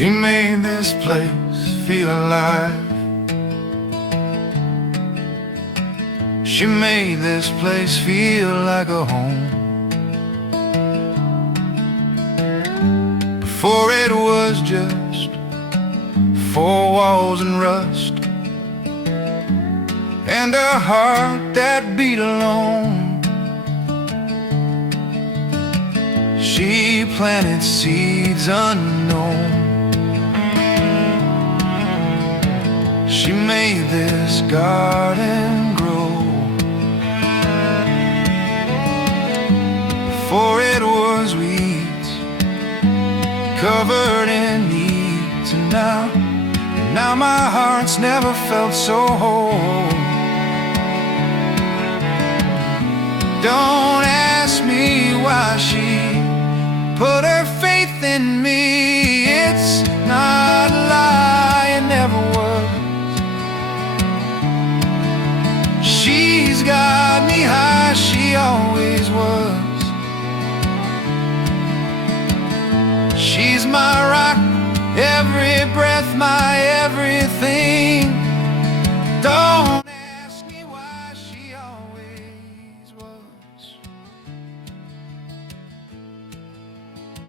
She made this place feel alive. She made this place feel like a home. Before it was just four walls and rust, and a heart that beat alone. She planted seeds unknown. She made this garden grow. Before it was weeds covered in needs, and now my heart's never felt so whole. Don't ask me why she put her faith in me. It's not a lie, it never was. She's got me high, she always was. She's my rock, every breath